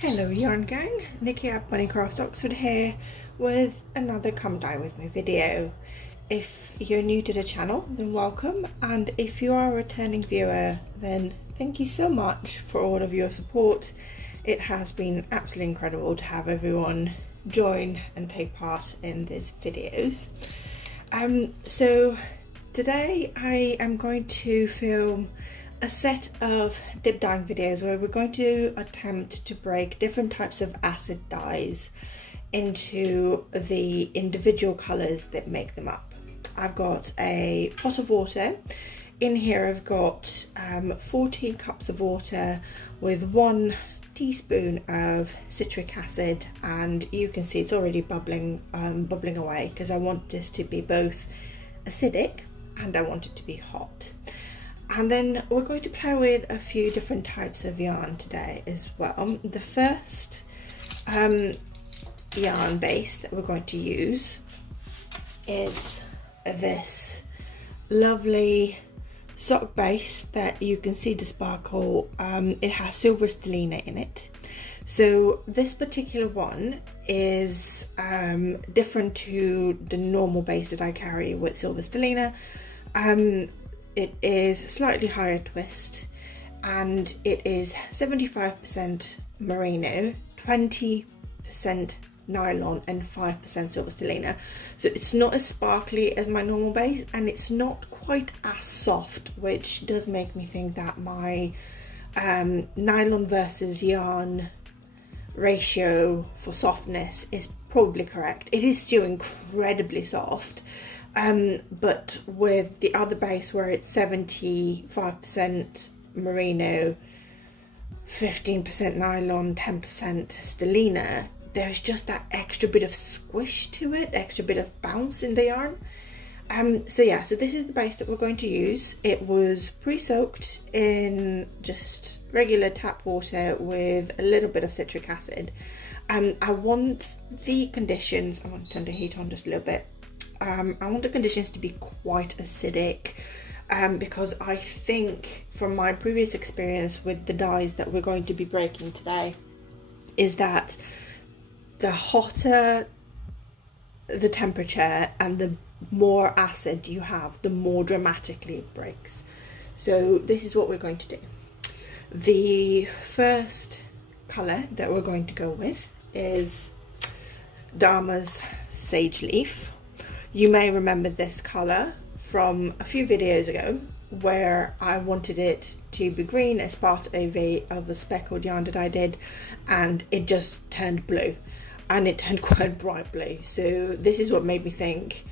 Hello yarn gang, Nikki at Bunnycraft Oxford here with another Come Dye With Me video. If you're new to the channel, then welcome, and if you are a returning viewer, then thank you so much for all of your support. It has been absolutely incredible to have everyone join and take part in these videos. So today I am going to film a set of dip dyeing videos where we're going to attempt to break different types of acid dyes into the individual colours that make them up. I've got a pot of water. In here I've got 14 cups of water with 1 teaspoon of citric acid, and you can see it's already bubbling away because I want this to be both acidic and I want it to be hot. And then we're going to play with a few different types of yarn today as well. The first yarn base that we're going to use is this lovely sock base that you can see the sparkle. It has silver stellina in it. So this particular one is different to the normal base that I carry with silver stellina. It is slightly higher twist, and it is 75% merino, 20% nylon and 5% silver stellina. So it's not as sparkly as my normal base, and it's not quite as soft, which does make me think that my nylon versus yarn ratio for softness is probably correct. It is still incredibly soft. But with the other base where it's 75% merino, 15% nylon, 10% stellina, there's just that extra bit of squish to it, extra bit of bounce in the yarn. So yeah, so this is the base that we're going to use. It was pre-soaked in just regular tap water with a little bit of citric acid. I want the conditions, I want to turn the heat on just a little bit. I want the conditions to be quite acidic, because I think from my previous experience with the dyes that we're going to be breaking today is that the hotter the temperature and the more acid you have, the more dramatically it breaks. So this is what we're going to do. The first colour that we're going to go with is Dharma's Sage Leaf. You may remember this colour from a few videos ago where I wanted it to be green as part of a speckled yarn that I did, and it just turned blue, and it turned quite bright blue. So this is what made me think,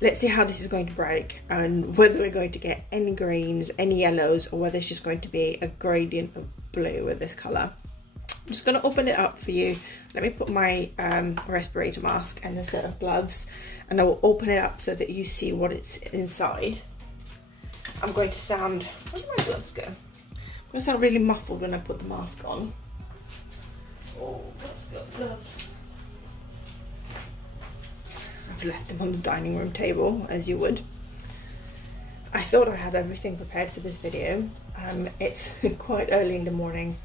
let's see how this is going to break and whether we're going to get any greens, any yellows, or whether it's just going to be a gradient of blue with this colour. I'm just going to open it up for you. Let me put my respirator mask and a set of gloves, and I will open it up so that you see what it's inside. I'm going to sound, where do my gloves go? I'm going to sound really muffled when I put the mask on. Oh, gloves. I've left them on the dining room table, as you would. I thought I had everything prepared for this video. It's quite early in the morning.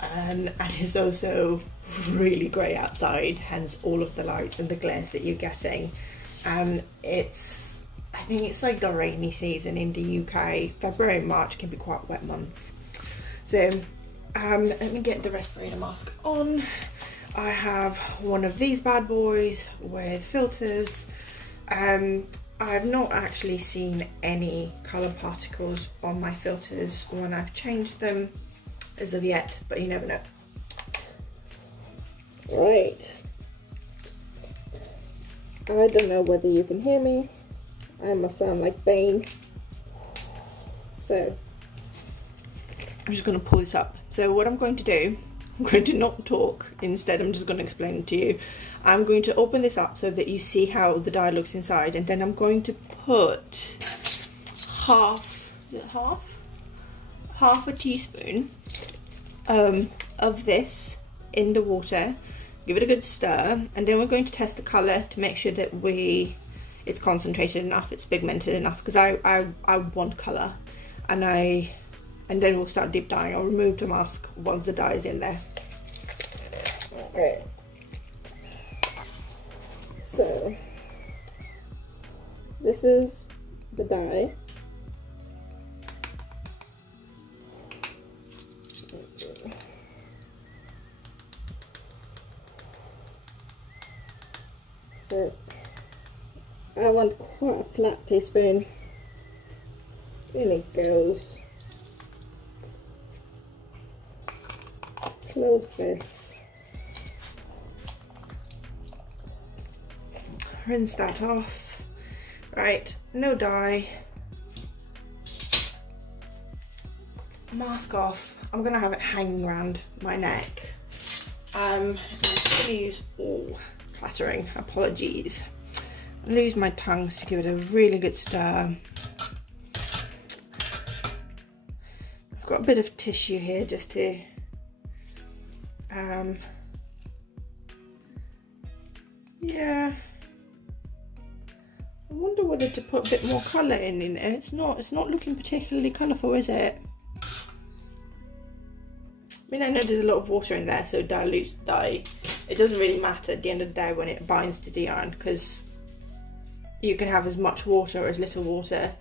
And it's also really grey outside, hence all of the lights and the glares that you're getting. I think it's like the rainy season in the UK. February and March can be quite wet months. So let me get the respirator mask on. I have one of these bad boys with filters. I've not actually seen any colour particles on my filters when I've changed them as of yet, but you never know. Right, I don't know whether you can hear me. I must sound like Bane. So I'm just going to pull this up. So what I'm going to do, I'm going to not talk, instead I'm just going to explain it to you. I'm going to open this up so that you see how the dye looks inside, and then I'm going to put half a teaspoon of this in the water, give it a good stir, and then we're going to test the colour to make sure that it's concentrated enough, it's pigmented enough, because I want colour, and then we'll start deep dyeing. I'll remove the mask once the dye is in there. Okay. So this is the dye. So I want quite a flat teaspoon. In it goes. Close this. Rinse that off. Right, no dye. Mask off. I'm gonna have it hanging around my neck. I'm just gonna use clattering, apologies. I'll use my tongues to give it a really good stir. I've got a bit of tissue here just to yeah. I wonder whether to put a bit more colour in it. It's not looking particularly colourful, is it? I mean, I know there's a lot of water in there, so it dilutes the dye. It doesn't really matter at the end of the day when it binds to the yarn, because you can have as much water or as little water.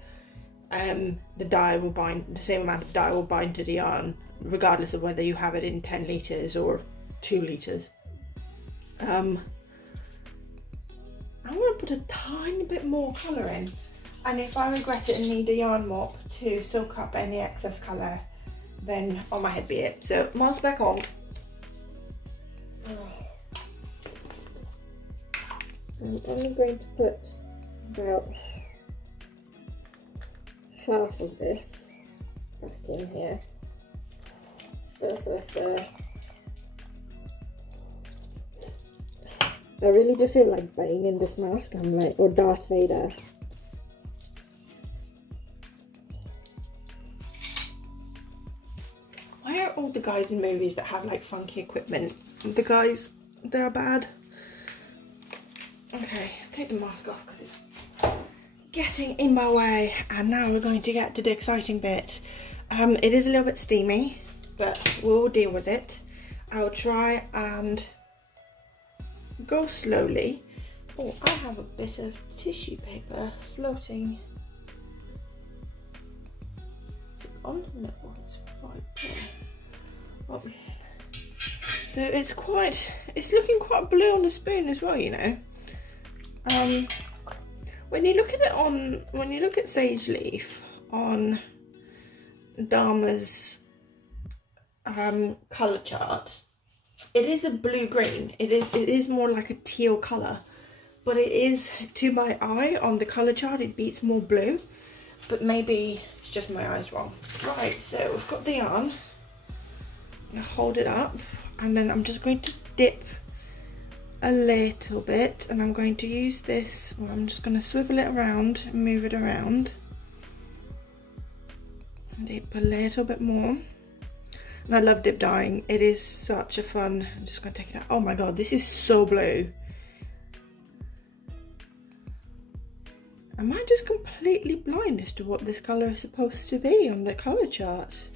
The dye will bind, the same amount of dye will bind to the yarn, regardless of whether you have it in 10 litres or 2 litres. I'm going to put a tiny bit more colour in, and if I regret it and need a yarn mop to soak up any excess colour, then on my head be it. So mask back on. I'm only going to put about half of this back in here. So. I really do feel like being in this mask. I'm like, or Darth Vader. Why are all the guys in movies that have like funky equipment, the guys, they're bad? Okay, take the mask off because it's getting in my way. And now we're going to get to the exciting bit. It is a little bit steamy, but we'll deal with it. I'll try and go slowly. Oh, I have a bit of tissue paper floating. Is it gone? No, it's right there. Oh. So it's looking quite blue on the spoon as well, you know. When you look at Sage Leaf on Dharma's colour chart, it is a blue-green. It is more like a teal colour, but it is, to my eye, on the colour chart, it beats more blue, but maybe it's just my eyes wrong. Right, so we've got the yarn. I'm going to hold it up, and then I'm just going to dip a little bit, and I'm going to use this, well, I'm just going to swivel it around, move it around, and dip a little bit more. And I love dip dyeing. It is such a fun. I'm just going to take it out. Oh my god, this is so blue. Am I just completely blind as to what this colour is supposed to be on the colour chart?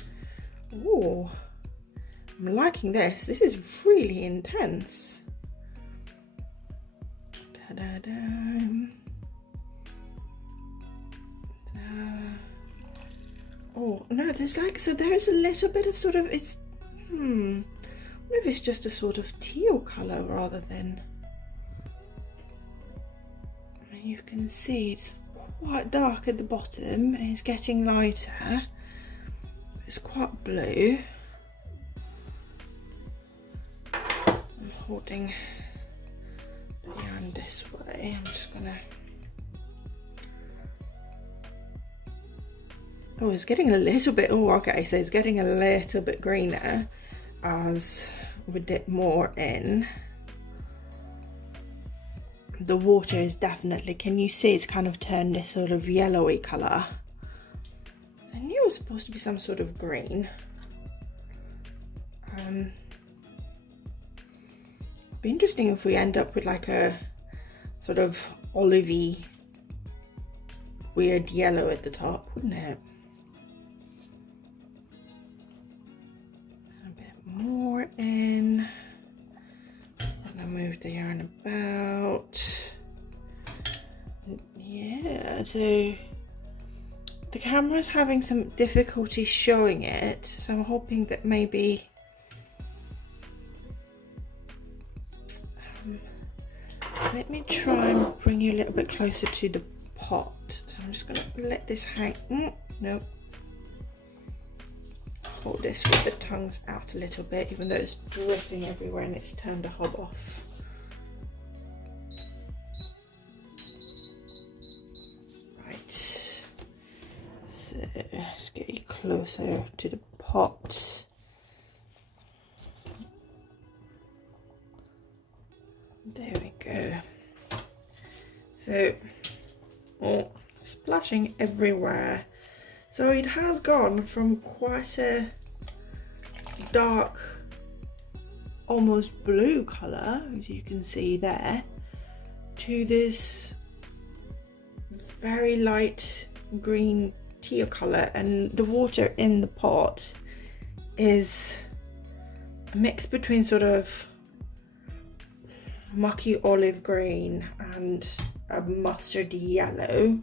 Oh, I'm liking this. This is really intense. Da-da-da. Oh no, there's like, so there is a little bit of sort of, it's, I wonder if it's just a sort of teal colour rather than, you can see it's quite dark at the bottom, and it's getting lighter, it's quite blue. I'm holding the yarn this way, I'm just gonna, oh, it's getting a little bit, oh okay, so it's getting a little bit greener as we dip more in. The water is definitely, can you see it's kind of turned this sort of yellowy colour. I knew it was supposed to be some sort of green. It'd be interesting if we end up with like a sort of olivey, weird yellow at the top, wouldn't it? A bit more in. move the yarn about. Yeah, so the camera's having some difficulty showing it, so I'm hoping that maybe let me try and bring you a little bit closer to the pot. So I'm just going to let this hang. No. Hold this with the tongues out a little bit, even though it's dripping everywhere and it's turned the hob off. Right. So let's get you closer to the pot. There we go. So, oh, splashing everywhere. So it has gone from quite a dark, almost blue colour, as you can see there, to this very light green teal colour, and the water in the pot is a mix between sort of mucky olive green and a mustardy yellow,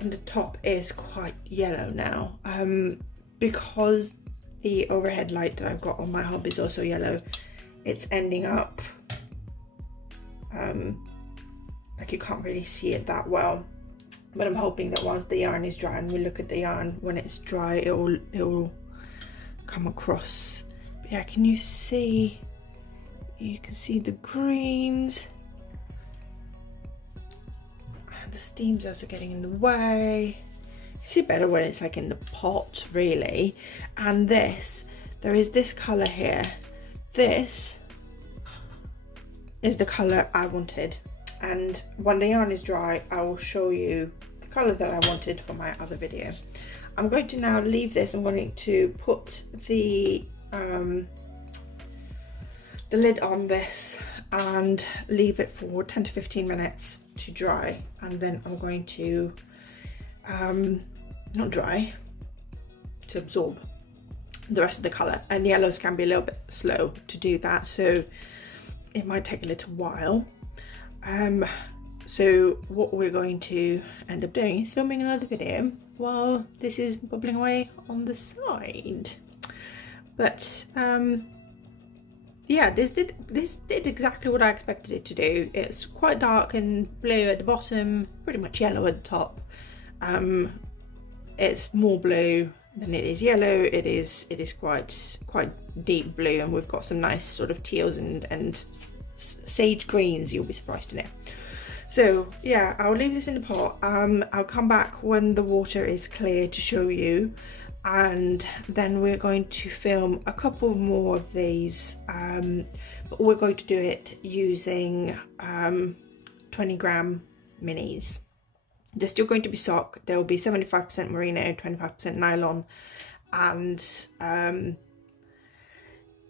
and the top is quite yellow now, because the overhead light that I've got on my hob is also yellow. It's ending up like you can't really see it that well, but I'm hoping that once the yarn is dry and we look at the yarn when it's dry, it will come across. But yeah, can you see? You can see the greens. The steam's also getting in the way. You see better when it's like in the pot, really. And this, there is this colour here. This is the colour I wanted. And when the yarn is dry, I will show you the colour that I wanted for my other video. I'm going to now leave this. I'm going to put the lid on this and leave it for 10 to 15 minutes to dry, and then I'm going to not dry, to absorb the rest of the colour. And yellows can be a little bit slow to do that, so it might take a little while. So what we're going to end up doing is filming another video while this is bubbling away on the side. But yeah, this did exactly what I expected it to do. It's quite dark and blue at the bottom, pretty much yellow at the top. It's more blue than it is yellow. It is quite deep blue, and we've got some nice sort of teals and sage greens. You'll be surprised to know. So yeah, I'll leave this in the pot. I'll come back when the water is clear to show you. And then we're going to film a couple more of these, but we're going to do it using 20-gram minis. They're still going to be sock. There will be 75% merino, 25% nylon, and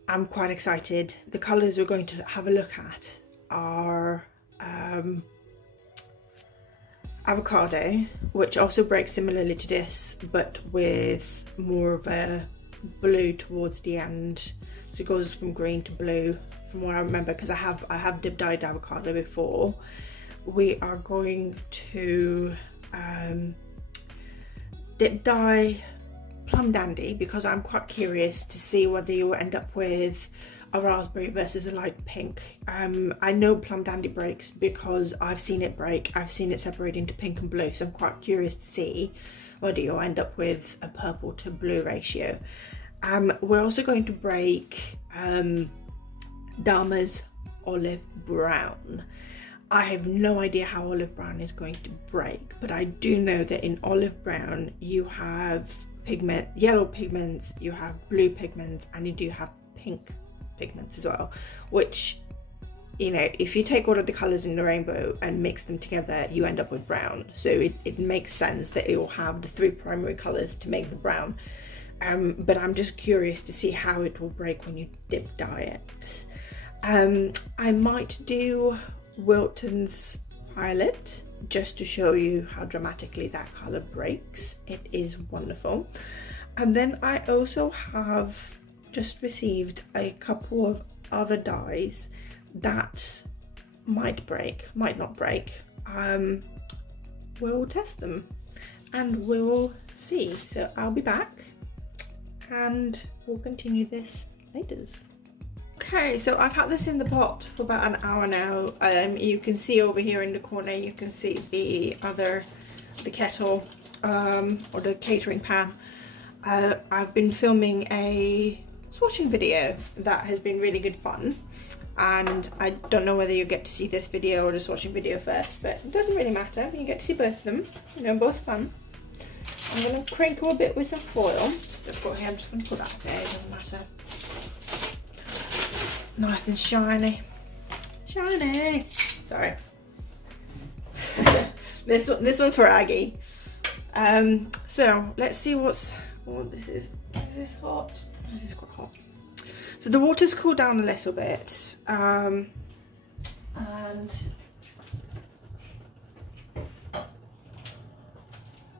I'm quite excited. The colours we're going to have a look at are Avocado, which also breaks similarly to this, but with more of a blue towards the end. So it goes from green to blue, from what I remember, because I have dip dyed avocado before. We are going to dip dye Plum Dandy, because I'm quite curious to see whether you will end up with a raspberry versus a light pink. I know Plum Dandy breaks because I've seen it break. I've seen it separate into pink and blue, so I'm quite curious to see whether you'll end up with a purple to blue ratio. We're also going to break Dharma's olive brown. I have no idea how olive brown is going to break, but I do know that in olive brown you have yellow pigments, you have blue pigments, and you do have pink pigments as well, which, you know, if you take all of the colors in the rainbow and mix them together, you end up with brown. So it makes sense that it will have the three primary colors to make the brown. But I'm just curious to see how it will break when you dip dye it. I might do Wilton's Violet just to show you how dramatically that color breaks. It is wonderful. And then I also have just received a couple of other dyes that might break, might not break. We'll test them and we'll see. So I'll be back and we'll continue this later. Okay, so I've had this in the pot for about an hour now. You can see over here in the corner, you can see the kettle or the catering pan. I've been filming a swatching video that has been really good fun, and I don't know whether you get to see this video or the swatching video first, but it doesn't really matter. You get to see both of them, you know, both fun. I'm going to crinkle a bit with some foil. I've got here, I'm just going to put that there, it doesn't matter. Nice and shiny. Shiny! Sorry. This one's for Aggie. So let's see what this is. Is this hot? This is quite hot. So the water's cooled down a little bit. And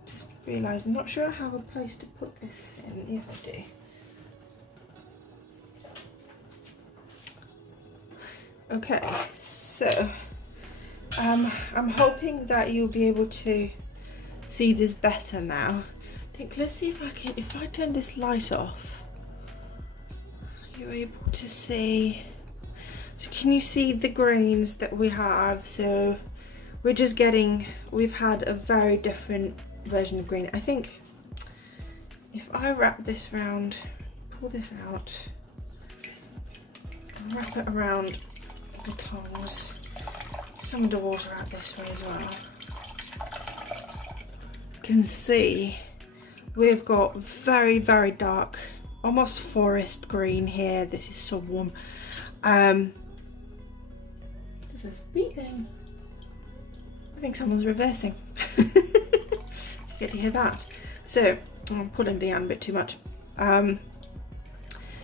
just realised I'm not sure I have a place to put this in. Yes, I do. Okay, so I'm hoping that you'll be able to see this better now. I think, let's see if I turn this light off, you're able to see. So can you see the grains that we have? So we've had a very different version of green. I think if I wrap this around, pull this out, and wrap it around the tongs, some of the water out this way as well. You can see we've got very, very dark, almost forest green here. This is so warm. This is beeping. I think someone's reversing. You get to hear that. So I'm pulling the yarn a bit too much.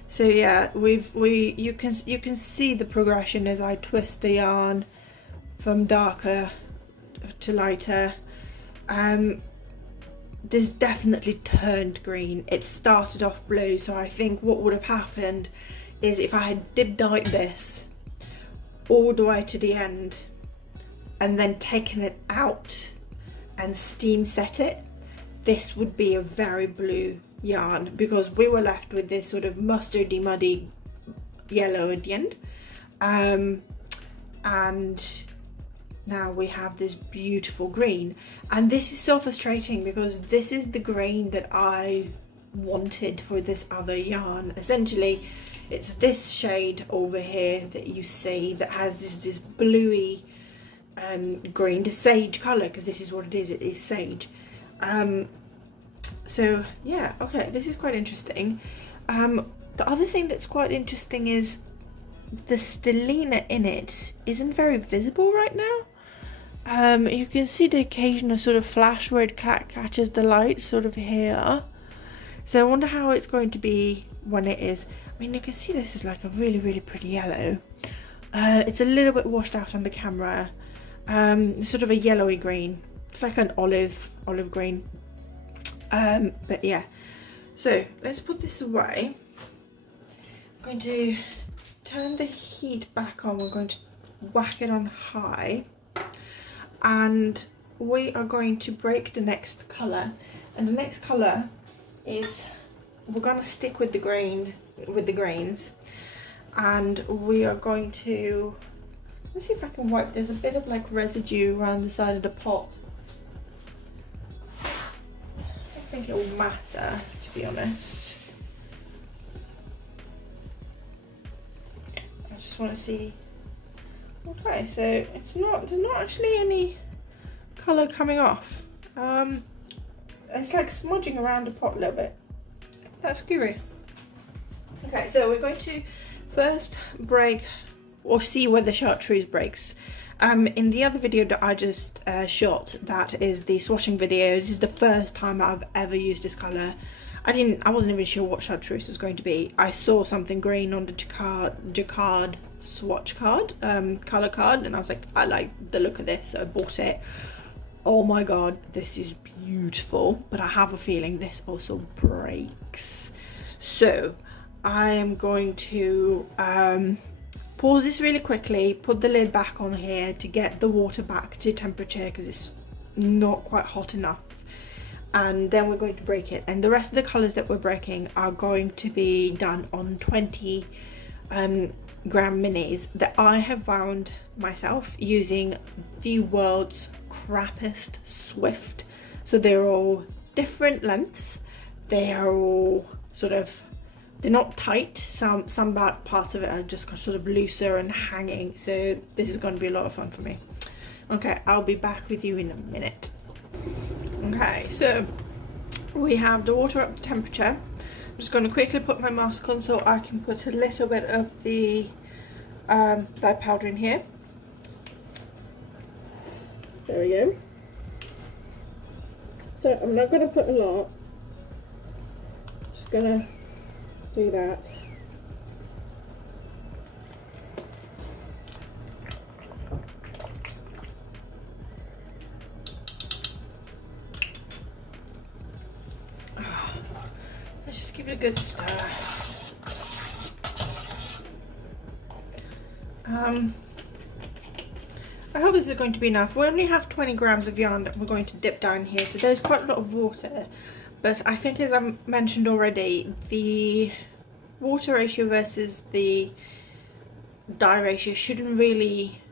So yeah, you can see the progression as I twist the yarn from darker to lighter. This definitely turned green. It started off blue, so I think what would have happened is if I had dip dyed this all the way to the end and then taken it out and steam set it, this would be a very blue yarn, because we were left with this sort of mustardy, muddy yellow at the end. And now we have this beautiful green, and this is so frustrating because this is the green that I wanted for this other yarn. Essentially it's this shade over here that you see that has this bluey green, the sage colour, because this is what it is sage. So yeah, okay, this is quite interesting. The other thing that's quite interesting is the stellina in it isn't very visible right now. You can see the occasional sort of flash where it catches the light sort of here. So I wonder how it's going to be when it is. I mean, you can see this is like a really, really pretty yellow. It's a little bit washed out on the camera. Sort of a yellowy green. It's like an olive green. But yeah, so let's put this away. I'm going to turn the heat back on. We're going to whack it on high, and we are going to break the next colour. And the next colour is, we're going to stick with the grains, and we are going to, let's see if I can wipe. There's a bit of like residue around the side of the pot. I think it will matter, to be honest. I just want to see. Okay, so there's not actually any colour coming off. It's like smudging around the pot a little bit. That's curious. Okay, so we're going to first break or see where the Chartreuse breaks. In the other video that I just shot, that is the swatching video, this is the first time I've ever used this colour. I wasn't even sure what Chartreuse was going to be. I saw something green on the Jacquard swatch card, colour card, and I was like, I like the look of this, so I bought it. Oh my god, this is beautiful, but I have a feeling this also breaks. So I am going to pause this really quickly, put the lid back on here to get the water back to temperature because it's not quite hot enough, and then we're going to break it. And the rest of the colors that we're breaking are going to be done on 20 gram minis that I have found myself using the world's crappiest Swift. So they're all different lengths, they are all sort of, they're not tight, some parts of it are just sort of looser and hanging, so this is going to be a lot of fun for me. Okay, I'll be back with you in a minute. Okay, so we have the water up to temperature. I'm just going to quickly put my mask on so I can put a little bit of the dye powder in here. There we go. So I'm not going to put a lot, just going to do that. Let's just give it a good stir. I hope this is going to be enough. We only have 20 grams of yarn that we're going to dip down here, so there's quite a lot of water. But I think, as I mentioned already, the water ratio versus the dye ratio shouldn't really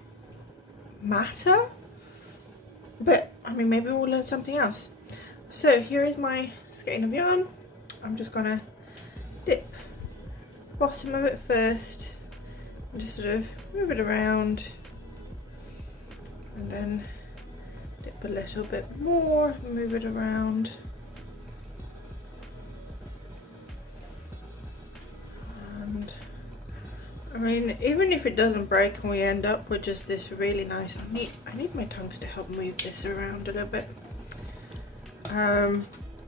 matter. But, I mean, maybe we'll learn something else. So, here is my skein of yarn. I'm just going to dip the bottom of it first. And just sort of move it around. And then dip a little bit more, move it around. And I mean, even if it doesn't break and we end up with just this really nice, I need my tongs to help move this around a little bit.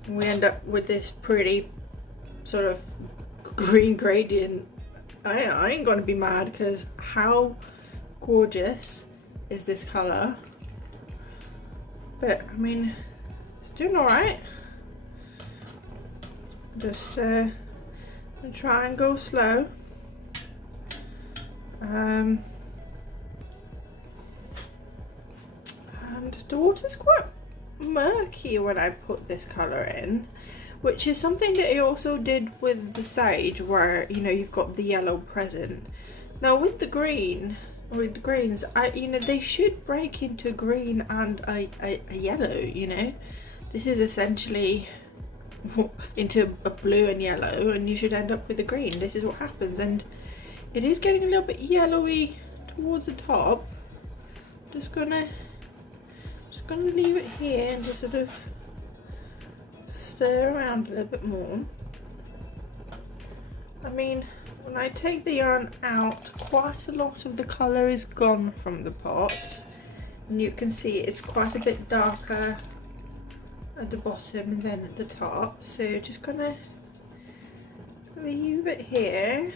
We end up with this pretty sort of green gradient. I ain't gonna be mad, because how gorgeous is this color? But I mean, it's doing all right. Just try and go slow. And the water's quite murky when I put this color in, which is something that I also did with the sage, where, you know, you've got the yellow present. Now with the green, with the greens, you know, they should break into green and a yellow, you know. This is essentially into a blue and yellow, and you should end up with a green. This is what happens, and it is getting a little bit yellowy towards the top. Just gonna leave it here and just sort of stir around a little bit more. I mean, when I take the yarn out, quite a lot of the colour is gone from the pot, and you can see it's quite a bit darker at the bottom and then at the top. So just gonna leave it here.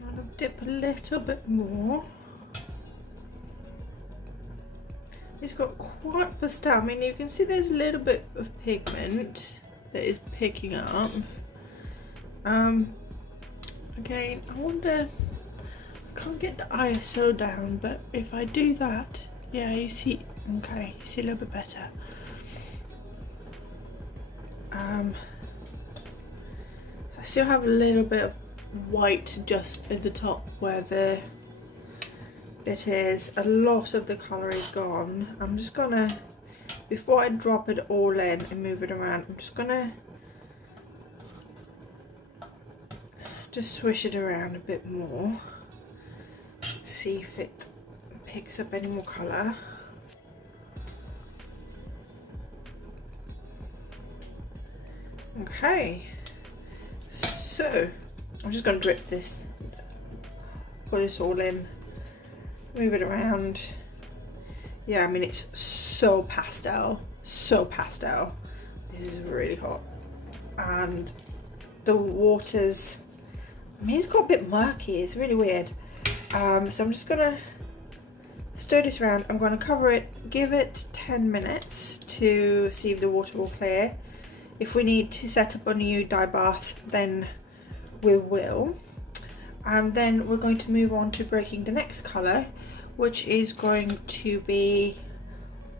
And I'll dip a little bit more. It's got quite pastel. I mean, you can see there's a little bit of pigment that is picking up. Again, I wonder, I can't get the ISO down, but if I do that, yeah, you see, okay, you see a little bit better. So I still have a little bit of white just at the top where the bit is. A lot of the colour is gone. I'm just gonna, before I drop it all in and move it around, I'm just gonna just swish it around a bit more, see if it picks up any more colour. Okay, so I'm just going to drip this, put this all in, move it around. Yeah, I mean, it's so pastel, so pastel. This is really hot, and the water's, I mean, it's got a bit murky. It's really weird. So I'm just gonna stir this around. I'm gonna cover it, give it 10 minutes to see if the water will clear. If we need to set up a new dye bath, then we will. And then we're going to move on to breaking the next colour, which is going to be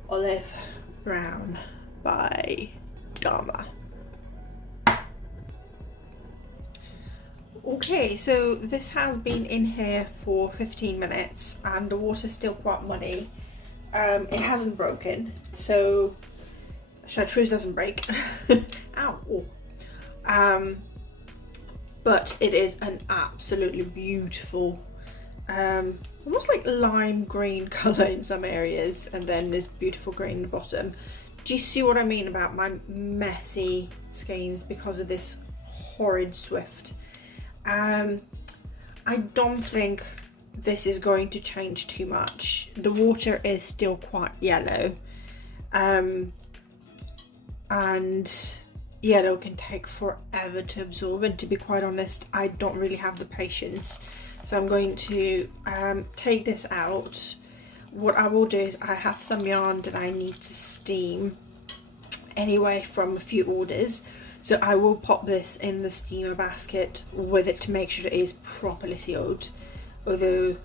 Olive Brown by Dharma. Okay, so this has been in here for 15 minutes and the water's still quite muddy. It hasn't broken, so Chartreuse doesn't break. Ow! But it is an absolutely beautiful, almost like lime green colour in some areas, and then this beautiful green in the bottom. Do you see what I mean about my messy skeins because of this horrid Swift? I don't think this is going to change too much. The water is still quite yellow, and yellow can take forever to absorb, and to be quite honest, I don't really have the patience. So I'm going to take this out. What I will do is I have some yarn that I need to steam anyway from a few orders. So I will pop this in the steamer basket with it to make sure it is properly sealed. Although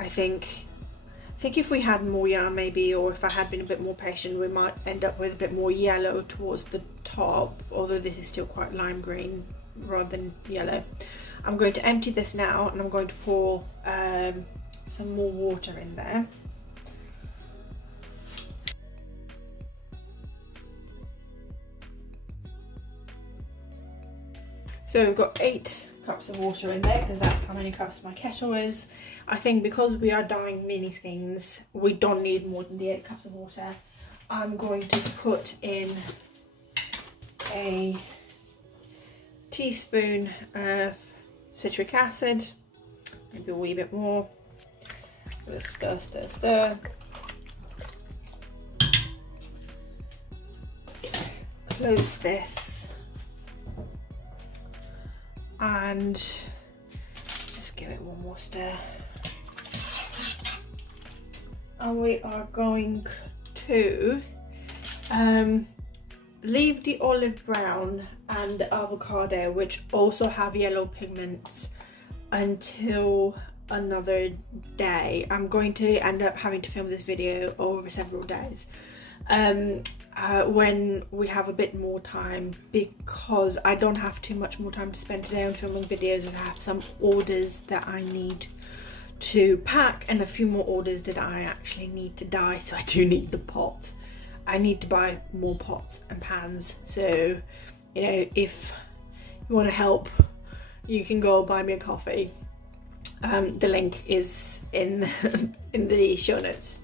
I think if we had more yarn maybe, or if I had been a bit more patient, we might end up with a bit more yellow towards the top, although this is still quite lime green rather than yellow. I'm going to empty this now and I'm going to pour some more water in there. So we've got 8 cups of water in there because that's how many cups my kettle is. I think because we are dyeing mini skeins, we don't need more than the 8 cups of water. I'm going to put in a teaspoon of citric acid, maybe a wee bit more. Let's stir, stir, stir. Close this. And just give it one more stir. And we are going to leave the olive brown and the avocado, which also have yellow pigments, until another day. I'm going to end up having to film this video over several days when we have a bit more time, because I don't have too much more time to spend today on filming videos, and I have some orders that I need to pack and a few more orders that I actually need to dye. So I do need the pot. I need to buy more pots and pans. So, you know, if you want to help, you can go buy me a coffee. The link is in in the show notes.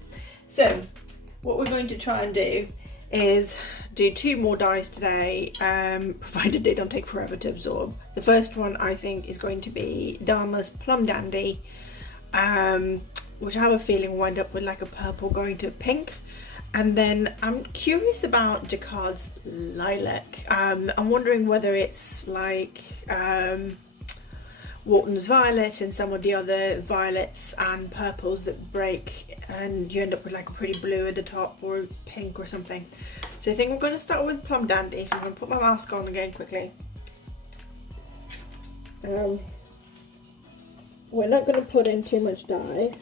So what we're going to try and do is do 2 more dyes today, provided they don't take forever to absorb. The first one I think is going to be Dharma's Plum Dandy, which I have a feeling will wind up with like a purple going to pink. And then I'm curious about Jacquard's Lilac. I'm wondering whether it's like Walton's Violet and some of the other violets and purples that break and you end up with like a pretty blue at the top, or pink or something. So I think I'm going to start with Plum Dandy. So I'm going to put my mask on again quickly. We're not going to put in too much dye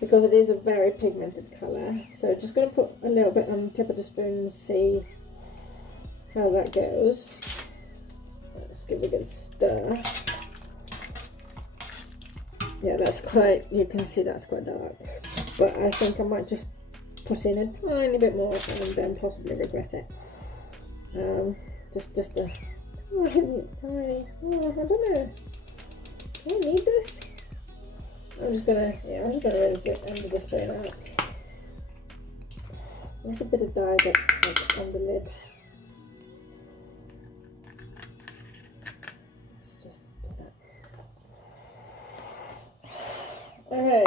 because it is a very pigmented colour. So just going to put a little bit on the tip of the spoon and see how that goes. Let's give it a good stir. Yeah, that's quite, you can see that's quite dark. But I think I might just put in a tiny bit more and then possibly regret it. Just a tiny, I don't know. Do I need this? I'm just gonna rinse it under the spoon out. There's a bit of dye that's like on the lid. Let's just do that. Okay.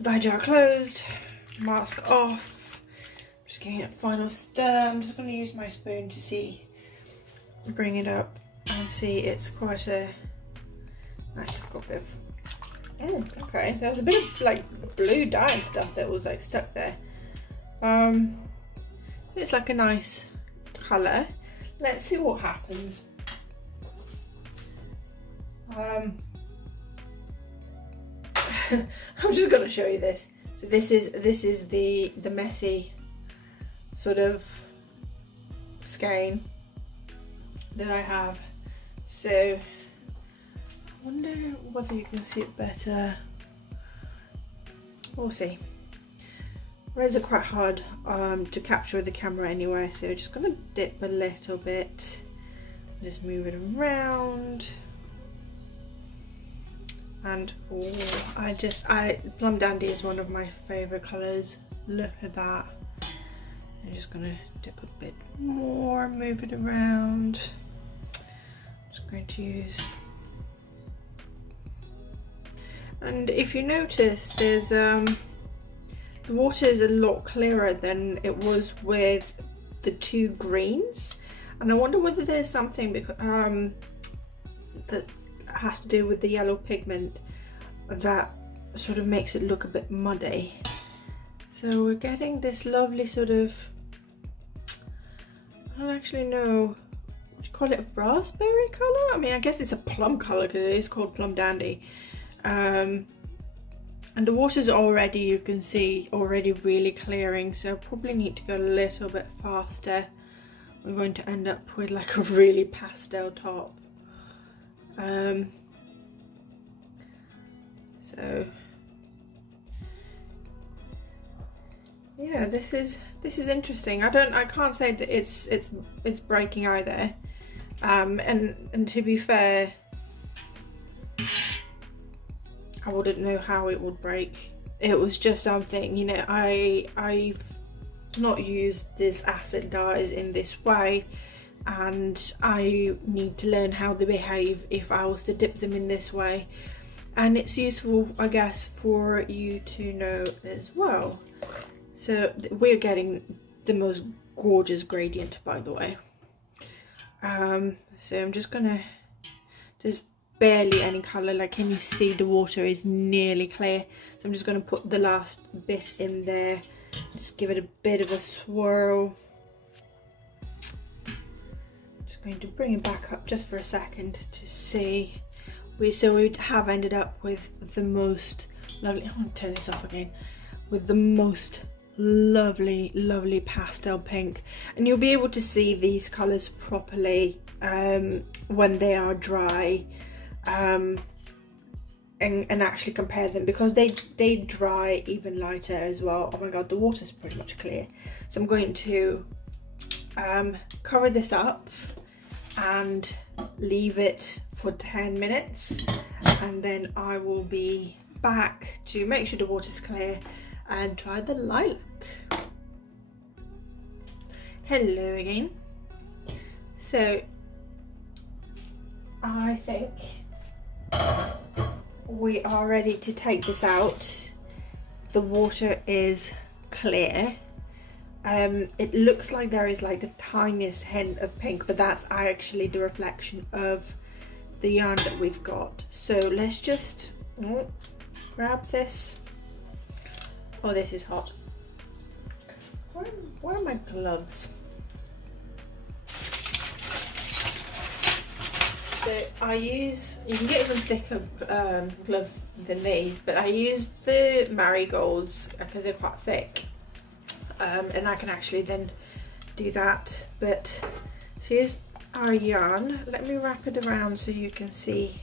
Dye jar closed, mask off. Just giving it a final stir. I'm just going to use my spoon to see, bring it up and see. It's quite a nice got a bit of, okay, there was a bit of like blue dye and stuff that was like stuck there. It's like a nice colour. let's see what happens. I'm just gonna show you this. So this is the messy sort of skein that I have. So I wonder whether you can see it better. We'll see. Reds are quite hard to capture with the camera anyway, so just gonna dip a little bit, just move it around. And oh, Plum Dandy is one of my favourite colours. Look at that. I'm just gonna dip a bit more, move it around. Just going to use, and if you notice, there's the water is a lot clearer than it was with the two greens, and I wonder whether there's something that has to do with the yellow pigment that sort of makes it look a bit muddy. So we're getting this lovely sort of, I don't actually know, would you call it a raspberry colour? I mean, I guess it's a plum colour because it is called Plum Dandy. And the water's already, you can see, already really clearing, so probably need to go a little bit faster. We're going to end up with like a really pastel top. So yeah, this is interesting. I can't say that it's breaking either. And to be fair, I wouldn't know how it would break. It was just something, you know, I've not used this acid dyes in this way, and I need to learn how they behave if I was to dip them in this way. And it's useful, I guess, for you to know as well. So we're getting the most gorgeous gradient, by the way. So I'm just gonna, there's barely any colour, like can you see the water is nearly clear. So I'm just gonna put the last bit in there, just give it a bit of a swirl. Just going to bring it back up just for a second to see. So we have ended up with the most lovely, I'm going to turn this off again, with the most lovely pastel pink, and you'll be able to see these colours properly when they are dry, and actually compare them, because they dry even lighter as well. Oh my god, the water's pretty much clear. So I'm going to cover this up and leave it for 10 minutes, and then I will be back to make sure the water's clear and try the lilac. Hello again. So I think we are ready to take this out. The water is clear. It looks like there is like the tiniest hint of pink, but that's actually the reflection of the yarn that we've got. So let's just grab this. Oh, this is hot. Where are my gloves? So I use, you can get even thicker gloves than these, but I use the marigolds because they're quite thick. And I can actually then do that. But so here's our yarn. Let me wrap it around so you can see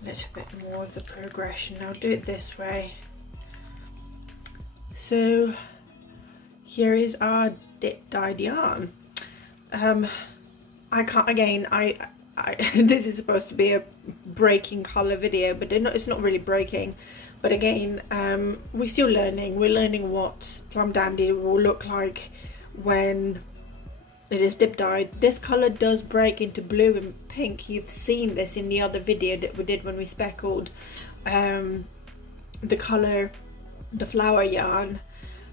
a little bit more of the progression. I'll do it this way. So here is our dyed yarn. I can't, again, I this is supposed to be a breaking colour video, but it's not really breaking. But again, we're still learning. We're learning what Plum Dandy will look like when it is dip dyed. This colour does break into blue and pink. You've seen this in the other video that we did when we speckled the colour, the flower yarn.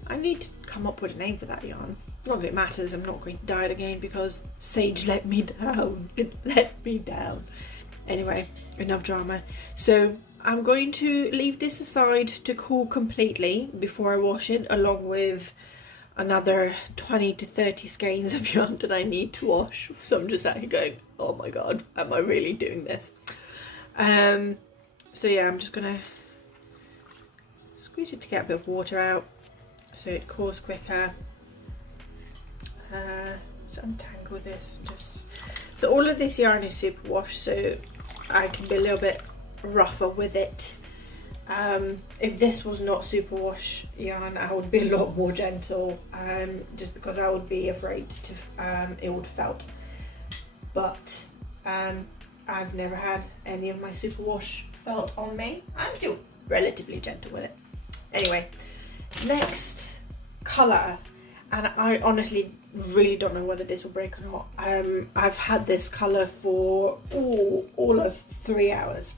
I need to come up with a name for that yarn. Not that it matters, I'm not going to dye it again because Sage let me down. It let me down. Anyway, enough drama. So I'm going to leave this aside to cool completely before I wash it, along with another 20 to 30 skeins of yarn that I need to wash. So I'm just out here going, oh my god, am I really doing this? So yeah, I'm just gonna squeeze it to get a bit of water out so it cools quicker. So untangle this. So all of this yarn is super wash, so I can be a little bit rougher with it. If this was not super wash yarn, I would be a lot more gentle, just because I would be afraid to it would felt. But I've never had any of my super wash felt on me. I'm still relatively gentle with it. Anyway, next colour, and I honestly really don't know whether this will break or not. I've had this colour for all of 3 hours.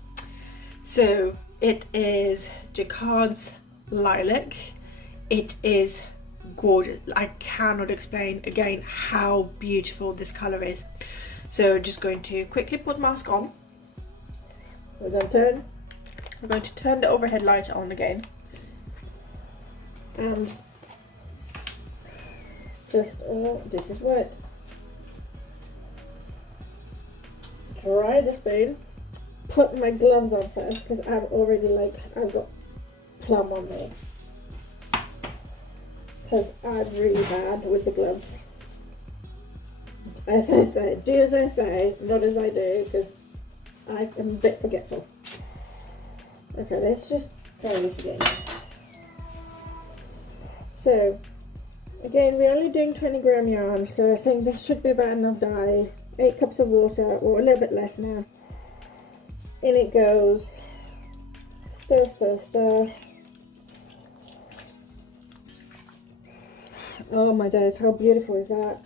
So it is Jacquard's Lilac. It is gorgeous. I cannot explain again how beautiful this colour is. So just going to quickly put the mask on. We're going to turn the overhead light on again. And just, oh, this is wet. Dry the spoon. Put my gloves on first because I'm already I've got plum on me. Because I'm really bad with the gloves. As I say, do as I say, not as I do, because I am a bit forgetful. Okay, let's just try this again. So, again, we're only doing 20 gram yarn, so I think this should be about enough dye. 8 cups of water, or a little bit less now. In it goes. Stir, stir, stir. Oh my days, how beautiful is that?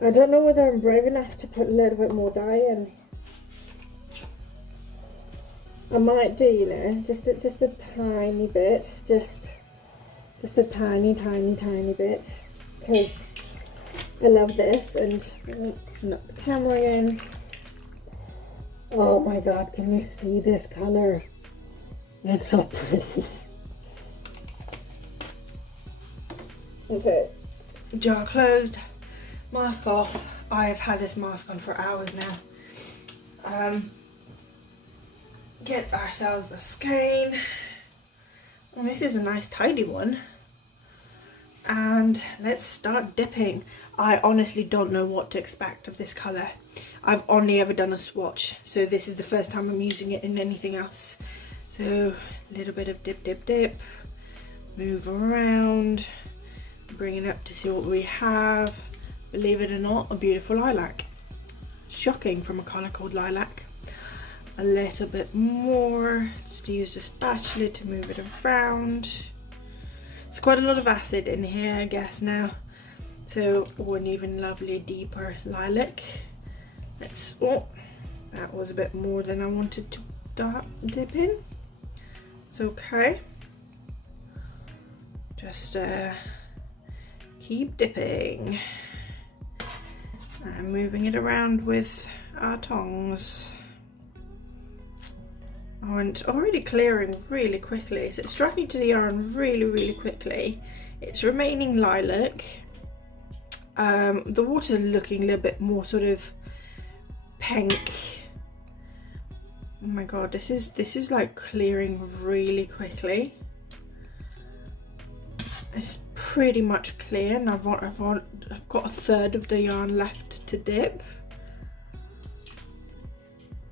I don't know whether I'm brave enough to put a little bit more dye in. I might do, you know, just a tiny bit, just a tiny bit, because I love this. And knock the camera in. Oh my god, can you see this colour? It's so pretty. Okay, jar closed, mask off. I have had this mask on for hours now. Get ourselves a skein. Well, this is a nice tidy one. And let's start dipping. I honestly don't know what to expect of this colour. I've only ever done a swatch, so this is the first time I'm using it in anything else. So a little bit of dip, dip, dip. Move around. Bring it up to see what we have. Believe it or not, a beautiful lilac. Shocking from a colour called lilac. A little bit more. Just use the spatula to move it around. It's quite a lot of acid in here, I guess now. So, an even lovely deeper lilac. Let's. Oh, that was a bit more than I wanted to dip in. It's okay. Just keep dipping and moving it around with our tongs. Oh, and it's already clearing really quickly, so it's striking to the yarn really quickly. It's remaining lilac. The water's looking a little bit more sort of pink. Oh my god, this is like clearing really quickly. It's pretty much clear, and I've got a third of the yarn left to dip.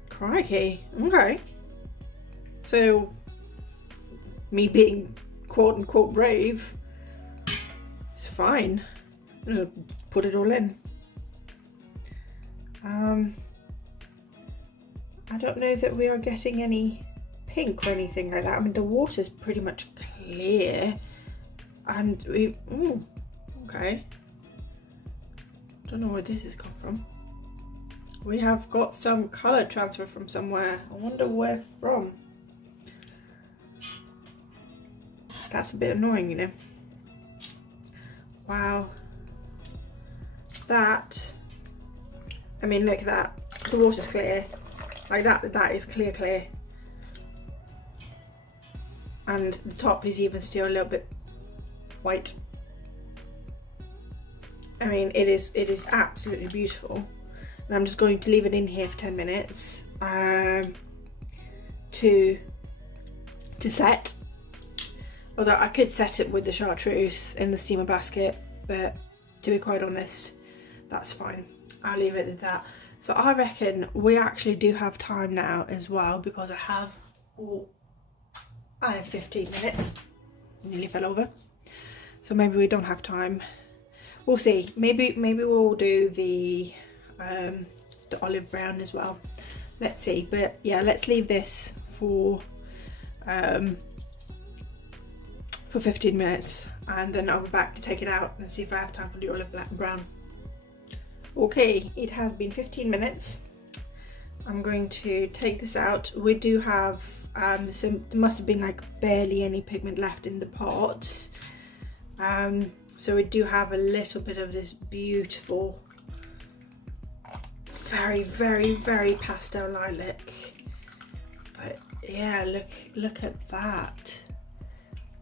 Crikey, okay. So, me being quote unquote brave, it's fine. I'm just gonna put it all in. I don't know that we are getting any pink or anything like that. I mean, the water's pretty much clear. And we, ooh, okay. Don't know where this has come from. We have got some colour transfer from somewhere. I wonder where from. That's a bit annoying, you know. Wow. That, I mean, look at that. The water's clear. Like that is clear. And the top is even still a little bit white. I mean, it is absolutely beautiful. And I'm just going to leave it in here for 10 minutes to set. Although I could set it with the Chartreuse in the steamer basket, but to be quite honest, that's fine. I'll leave it at that. So I reckon we actually do have time now as well, because I have 15 minutes. Nearly fell over. So maybe we don't have time. We'll see. Maybe we'll do the olive brown as well. Let's see. But yeah, let's leave this for 15 minutes, and then I'll be back to take it out and see if I have time for the olive brown. Okay, it has been 15 minutes. I'm going to take this out. We do have so there must have been like barely any pigment left in the pots. So we do have a little bit of this beautiful, very, very, very pastel lilac. But yeah, look at that.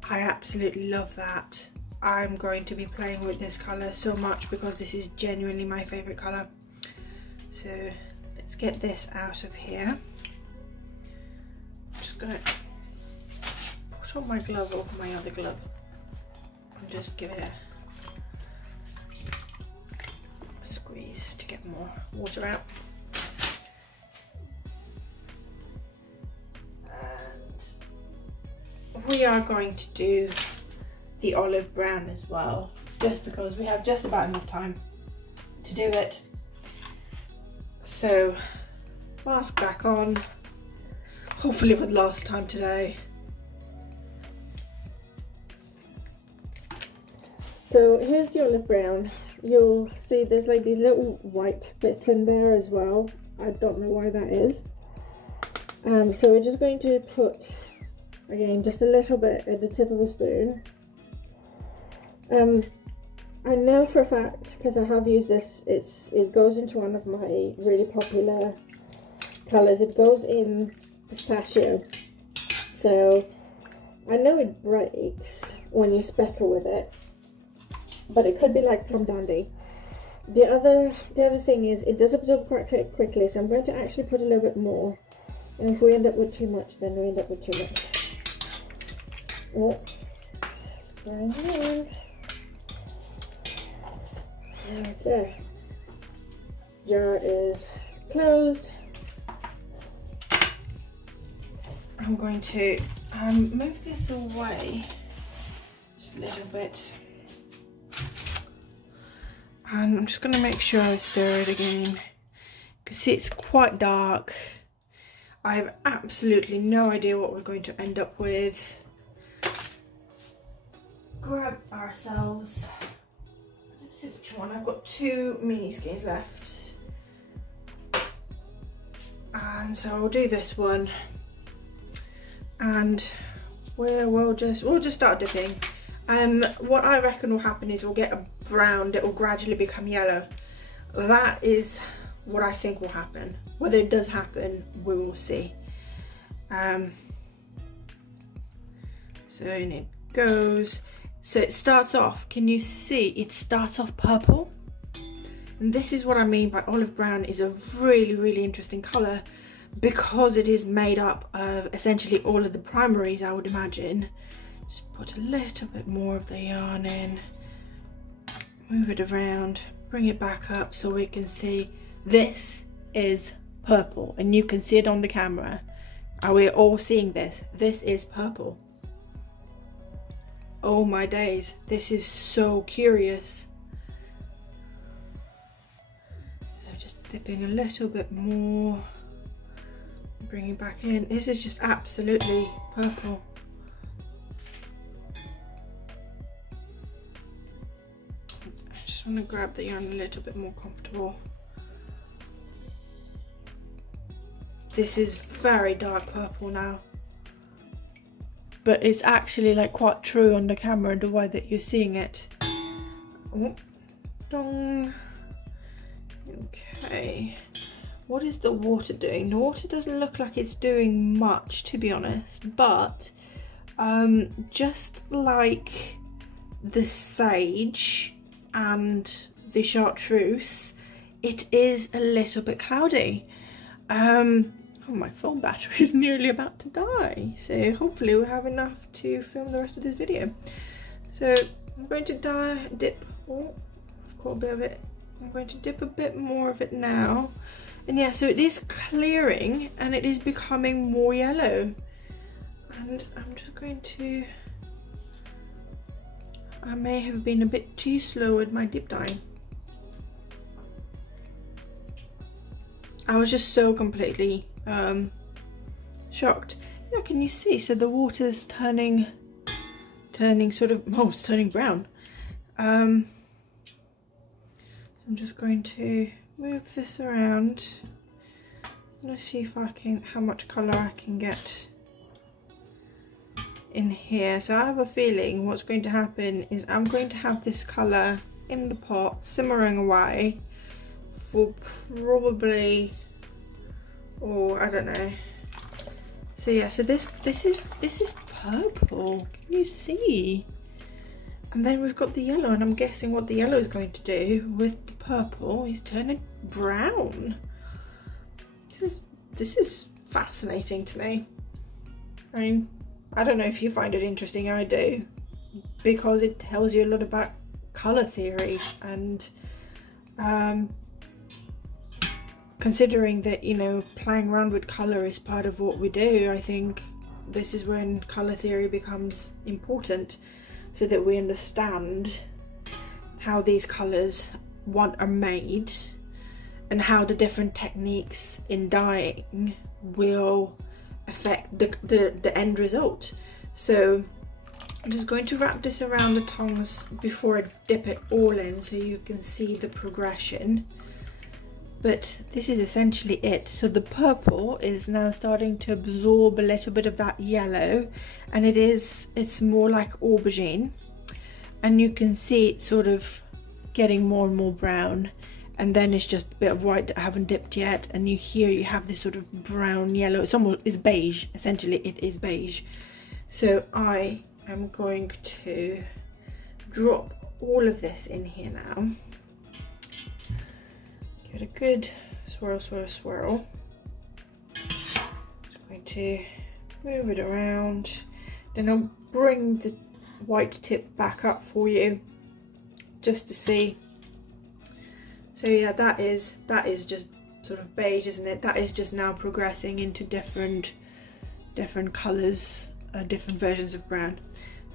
I absolutely love that. I'm going to be playing with this colour so much because this is genuinely my favourite colour. So let's get this out of here. I'm just gonna put on my glove over my other glove and just give it a squeeze to get more water out. We are going to do the olive brown as well, just because we have just about enough time to do it. So mask back on, hopefully for the last time today. So here's the olive brown. You'll see there's like these little white bits in there as well. I don't know why that is. So we're just going to put, again, just a little bit at the tip of the spoon. I know for a fact, because I have used this, it goes into one of my really popular colours. It goes in pistachio. So I know it breaks when you speckle with it, but it could be like plum dandy. The other thing is it does absorb quite quickly, so I'm going to actually put a little bit more. And if we end up with too much, then we end up with too much. Oh, spraying in. Okay. Jar is closed. I'm going to move this away just a little bit. And I'm just going to make sure I stir it again. You can see it's quite dark. I have absolutely no idea what we're going to end up with. Grab ourselves, let's see which one. I've got 2 mini skeins left. And so I'll do this one. And we'll just start dipping. What I reckon will happen is we'll get a brown that will gradually become yellow. That is what I think will happen. Whether it does happen, we will see. So in it goes. So it starts off, can you see, it starts off purple? And this is what I mean by olive brown is a really, really interesting colour, because it is made up of essentially all of the primaries, I would imagine. Just put a little bit more of the yarn in, move it around, bring it back up so we can see this is purple, and you can see it on the camera. Are we all seeing this? This is purple. Oh my days, this is so curious. So just dipping a little bit more, bring it back in. This is just absolutely purple. I just want to grab the yarn a little bit more comfortable. This is very dark purple now, but it's actually like quite true on the camera and the way that you're seeing it. Oh, dong. Okay, what is the water doing? The water doesn't look like it's doing much, to be honest, but just like the sage and the chartreuse, it is a little bit cloudy. Oh, my phone battery is nearly about to die, so hopefully we'll have enough to film the rest of this video. So I'm going to dip, oh, I've caught a bit of it. I'm going to dip a bit more of it now. And yeah, so it is clearing and it is becoming more yellow. And I'm just going to, I may have been a bit too slow with my dip dyeing. I was just so completely shocked. Yeah, can you see? So the water's turning sort of, oh, it's turning brown. I'm just going to move this around. I'm gonna see if I can, how much colour I can get in here. So I have a feeling what's going to happen is I'm going to have this colour in the pot simmering away for probably, oh, I don't know. So yeah, so this is purple. Can you see? And then we've got the yellow, and I'm guessing what the yellow is going to do with the purple is turn it brown. This is fascinating to me. I mean, I don't know if you find it interesting. I do, because it tells you a lot about color theory, and considering that, you know, playing around with color is part of what we do, I think this is when color theory becomes important, so that we understand how these colors are made and how the different techniques in dyeing will affect the end result. So I'm just going to wrap this around the tongs before I dip it all in, so you can see the progression. But this is essentially it. So the purple is now starting to absorb a little bit of that yellow, and it's more like aubergine, and you can see it sort of getting more and more brown, and then it's just a bit of white that I haven't dipped yet, and you have this sort of brown yellow. It's beige, essentially it is beige. So I am going to drop all of this in here now. Give it a good swirl, swirl, swirl. Just going to move it around. Then I'll bring the white tip back up for you, just to see. So yeah, that is just sort of beige, isn't it? That is just now progressing into different colors, different versions of brown.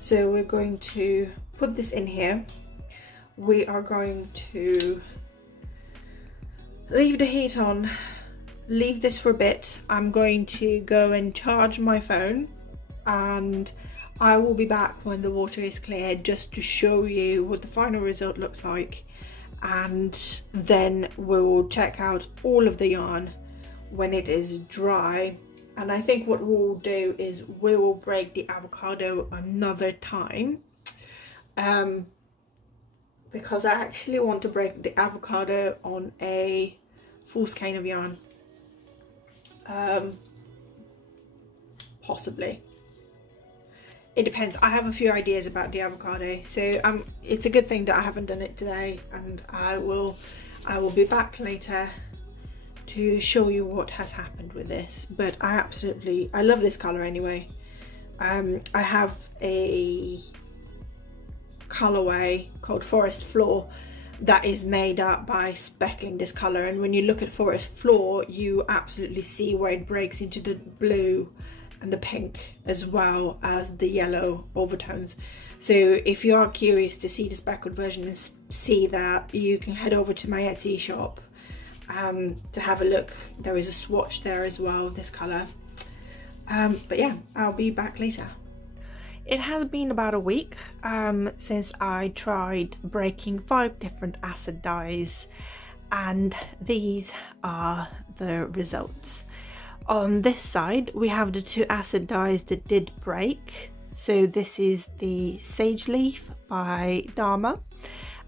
So we're going to put this in here. We are going to leave the heat on, leave this for a bit. I'm going to go and charge my phone, and I will be back when the water is clear, just to show you what the final result looks like, and then we'll check out all of the yarn when it is dry. And I think what we'll do is we will break the avocado another time, because I actually want to break the avocado on a full skein of yarn, possibly. It depends. I have a few ideas about the avocado, so it's a good thing that I haven't done it today, and I will be back later to show you what has happened with this. But I love this color anyway. I have a colorway called Forest Floor that is made up by speckling this color, and when you look at Forest Floor, you absolutely see where it breaks into the blue and the pink, as well as the yellow overtones. So if you are curious to see the speckled version and see that, you can head over to my Etsy shop to have a look. There is a swatch there as well of this color. But yeah, I'll be back later. It has been about a week since I tried breaking 5 different acid dyes, and these are the results. On this side we have the 2 acid dyes that did break. So this is the Sage Leaf by Dharma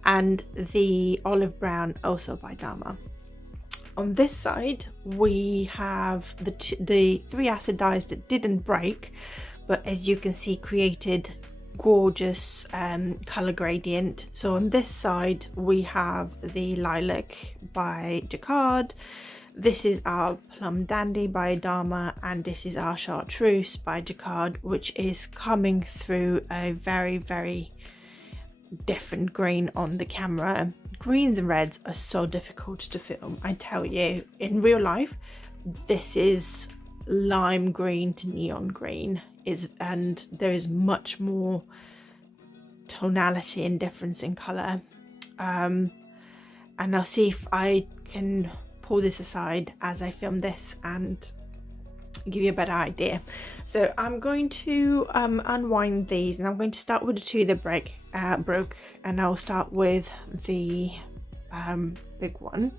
and the Olive Brown, also by Dharma. On this side we have the 3 acid dyes that didn't break, but as you can see created gorgeous color gradient. So on this side we have the Lilac by Jacquard, this is our Plum Dandy by Dharma, and this is our Chartreuse by Jacquard, which is coming through a very, very different green on the camera. Greens and reds are so difficult to film, I tell you. In real life, this is lime green to neon green, and there is much more tonality and difference in color. And I'll see if I can pull this aside as I film this and give you a better idea. So I'm going to unwind these, and I'm going to start with the two that broke, and I'll start with the big one.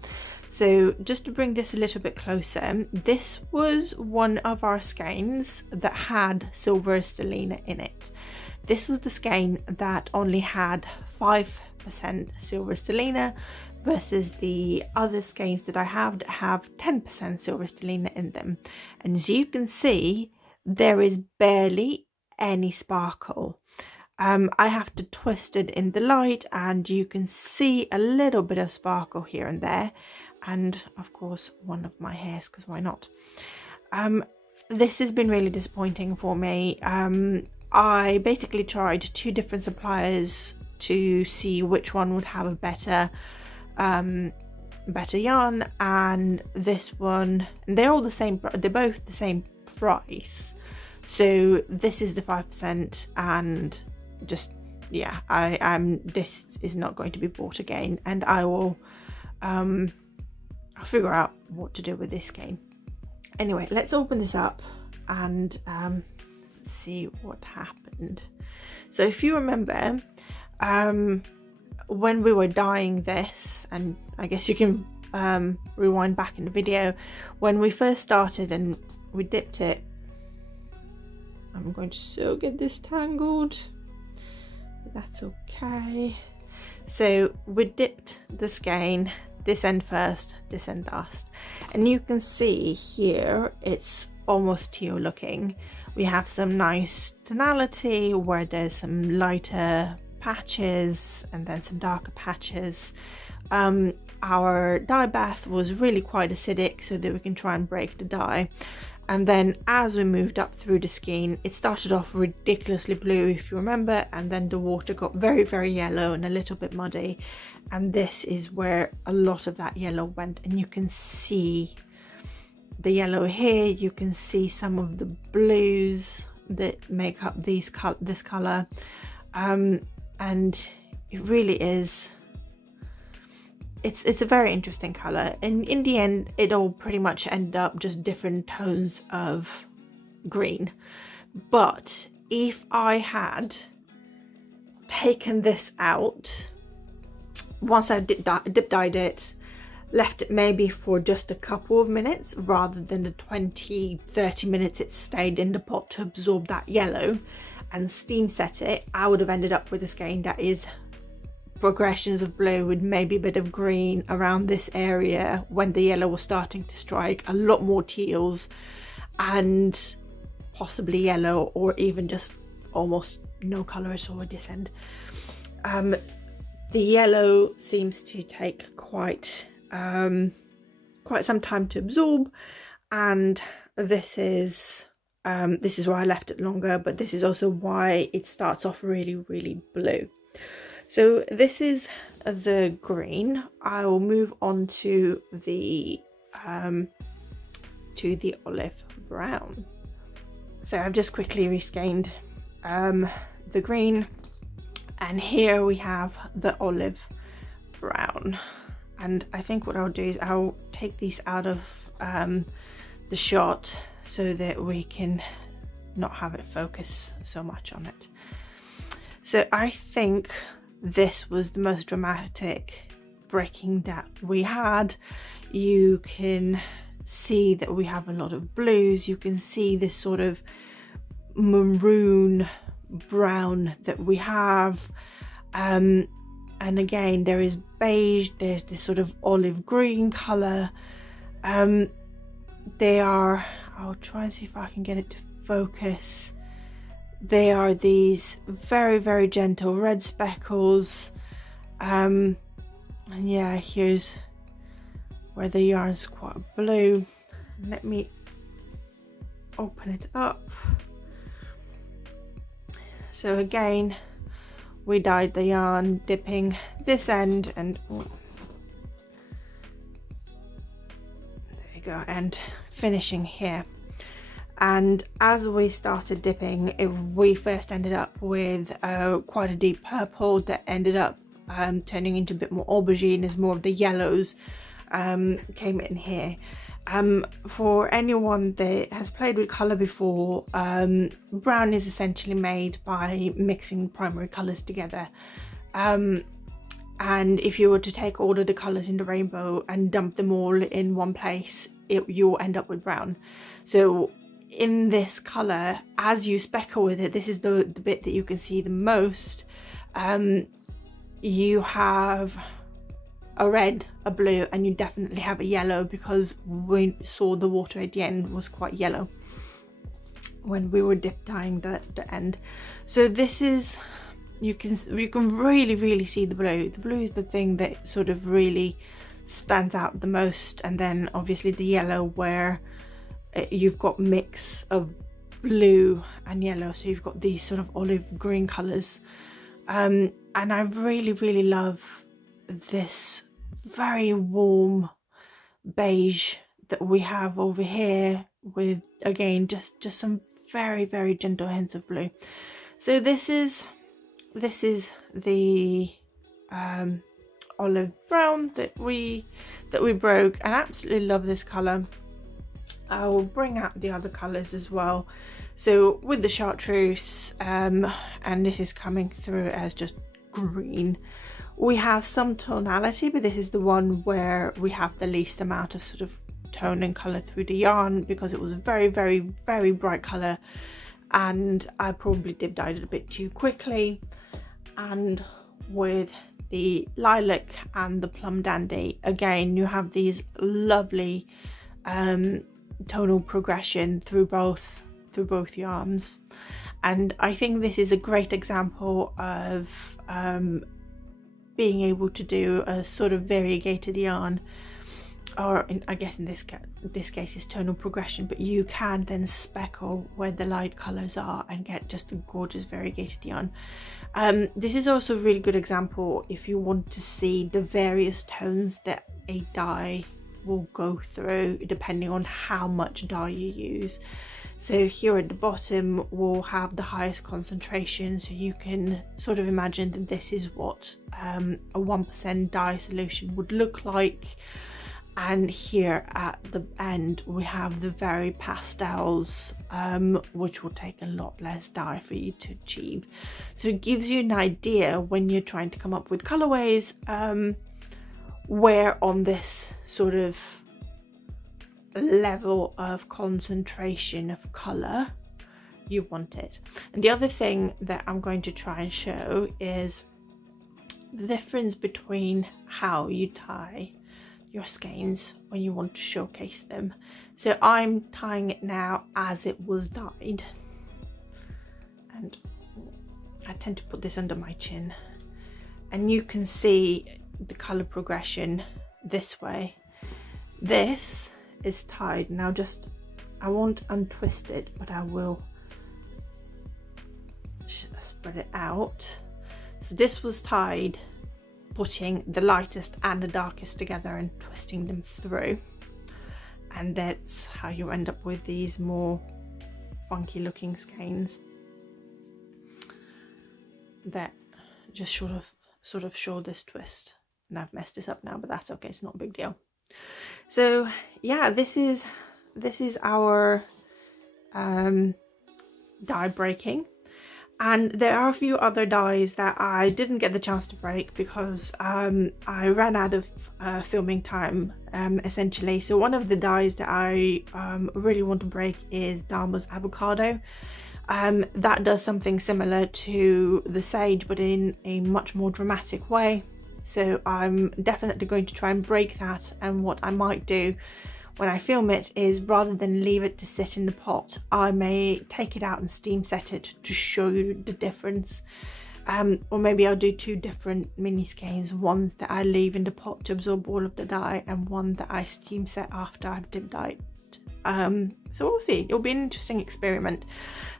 So just to bring this a little bit closer, this was one of our skeins that had silver stellina in it. This was the skein that only had 5% silver stellina, versus the other skeins that I have that have 10% silver stellina in them. And as you can see, there is barely any sparkle. I have to twist it in the light, and you can see a little bit of sparkle here and there, and of course one of my hairs, because why not. This has been really disappointing for me. I basically tried 2 different suppliers to see which one would have a better yarn, and this one, and they're all the same, they're both the same price. So this is the 5%, and just, yeah, this is not going to be bought again, and I will I'll figure out what to do with this skein. Anyway, let's open this up and see what happened. So if you remember, when we were dyeing this, and I guess you can rewind back in the video, when we first started and we dipped it, I'm going to so get this tangled, but that's okay. So we dipped the skein, this end first, this end last, and you can see here it's almost teal looking. We have some nice tonality where there's some lighter patches and then some darker patches. Our dye bath was really quite acidic, so that we can try and break the dye. And then as we moved up through the skein, it started off ridiculously blue, if you remember, and then the water got very, very yellow and a little bit muddy, and this is where a lot of that yellow went. And you can see the yellow here, you can see some of the blues that make up this color, and it really is, it's a very interesting color. And in the end, it all pretty much ended up just different tones of green. But if I had taken this out, once I dip dyed it, left it maybe for just a couple of minutes rather than the 20-30 minutes it stayed in the pot to absorb that yellow, and steam set it, I would have ended up with a skein that is progressions of blue with maybe a bit of green around this area when the yellow was starting to strike, a lot more teals, and possibly yellow, or even just almost no colour at all at this end. The yellow seems to take quite some time to absorb, and this is why I left it longer, but this is also why it starts off really, really blue. So this is the green. I will move on to the olive brown. So I've just quickly reskeined the green, and here we have the olive brown. And I think what I'll do is I'll take these out of the shot so that we can not have it focus so much on it. So I think this was the most dramatic breaking that we had. You can see that we have a lot of blues. You can see this sort of maroon brown that we have. And again, there is beige, there's this sort of olive green color. They are, I'll try and see if I can get it to focus. they are these very, very gentle red speckles. And yeah, here's where the yarn's quite blue. Let me open it up. So again, we dyed the yarn, dipping this end, and there you go, and finishing here. And as we started dipping, we first ended up with quite a deep purple that ended up turning into a bit more aubergine as more of the yellows came in here. For anyone that has played with colour before, brown is essentially made by mixing primary colours together. And if you were to take all of the colours in the rainbow and dump them all in one place, you'll end up with brown. So in this colour, as you speckle with it, this is the bit that you can see the most. You have a red, a blue, and you definitely have a yellow, because we saw the water at the end was quite yellow when we were dip dyeing the end. So this is, you can really see the blue. The blue is the thing that sort of really stands out the most, and then obviously the yellow, where you've got mix of blue and yellow, so you've got these sort of olive green colors. And I really love this very warm beige that we have over here, with again just some very gentle hints of blue. So this is the olive brown that we broke, and I absolutely love this color. I will bring out the other colors as well. So with the Chartreuse, and this is coming through as just green, we have some tonality, but this is the one where we have the least amount of sort of tone and color through the yarn, because it was a very bright color, and I probably dip dyed it a bit too quickly. And with the lilac and the plum dandy, again, you have these lovely tonal progression through both yarns. And I think this is a great example of being able to do a sort of variegated yarn, or I guess in this case is tonal progression, but you can then speckle where the light colors are and get just a gorgeous variegated yarn. This is also a really good example if you want to see the various tones that a dye will go through depending on how much dye you use. So here at the bottom we'll have the highest concentration, so you can sort of imagine that this is what a 1% dye solution would look like. And here at the end we have the very pastels, which will take a lot less dye for you to achieve. So it gives you an idea when you're trying to come up with colorways, where on this sort of level of concentration of color you want it. And the other thing that I'm going to try and show is the difference between how you tie your skeins when you want to showcase them. So I'm tying it now as it was dyed, and I tend to put this under my chin, and you can see the color progression this way. This is tied now, just I won't untwist it, but I will spread it out. So this was tied putting the lightest and the darkest together and twisting them through, and that's how you end up with these more funky looking skeins that just sort of show this twist. And I've messed this up now, but that's okay, it's not a big deal. So yeah, this is our dye breaking. And there are a few other dyes that I didn't get the chance to break because I ran out of filming time, essentially. So one of the dyes that I really want to break is Dharma's Avocado. That does something similar to the Sage, but in a much more dramatic way. So I'm definitely going to try and break that, and what I might do when I film it is, rather than leave it to sit in the pot, I may take it out and steam set it to show you the difference. Or maybe I'll do 2 different mini skeins, ones that I leave in the pot to absorb all of the dye, and one that I steam set after I've dip dyed. So we'll see, it'll be an interesting experiment.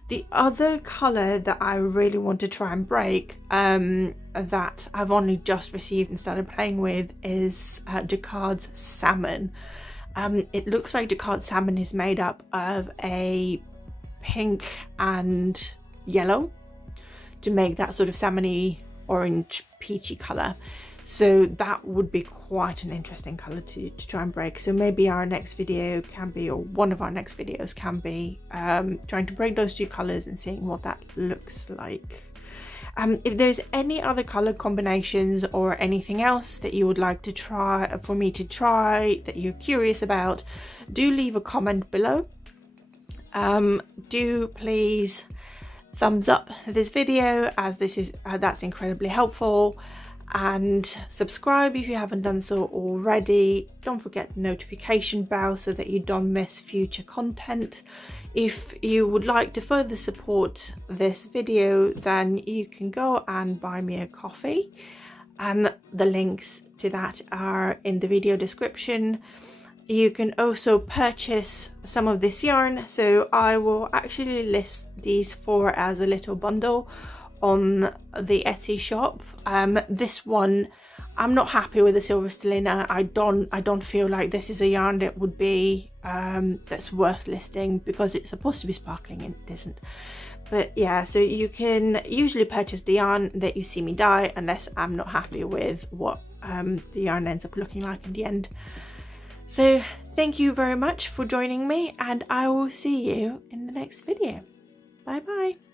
The other colour that I really want to try and break, that I've only just received and started playing with, is Jacquard's Salmon. It looks like Jacquard Salmon is made up of a pink and yellow to make that sort of salmony orange peachy colour. So that would be quite an interesting colour to try and break. So maybe our next video can be, or one of our next videos can be, trying to break those 2 colours and seeing what that looks like. If there's any other colour combinations or anything else that you would like to try, for me to try, that you're curious about, do leave a comment below. Do please thumbs up this video, as this is that's incredibly helpful, and subscribe if you haven't done so already. Don't forget the notification bell so that you don't miss future content. If you would like to further support this video, then you can go and buy me a coffee. The links to that are in the video description. You can also purchase some of this yarn, so I will actually list these 4 as a little bundle on the Etsy shop. This one, I'm not happy with the silver stellina. I don't feel like this is a yarn that would be that's worth listing, because it's supposed to be sparkling and it isn't. But yeah, so you can usually purchase the yarn that you see me dye, unless I'm not happy with what the yarn ends up looking like in the end. So thank you very much for joining me, and I will see you in the next video. Bye bye.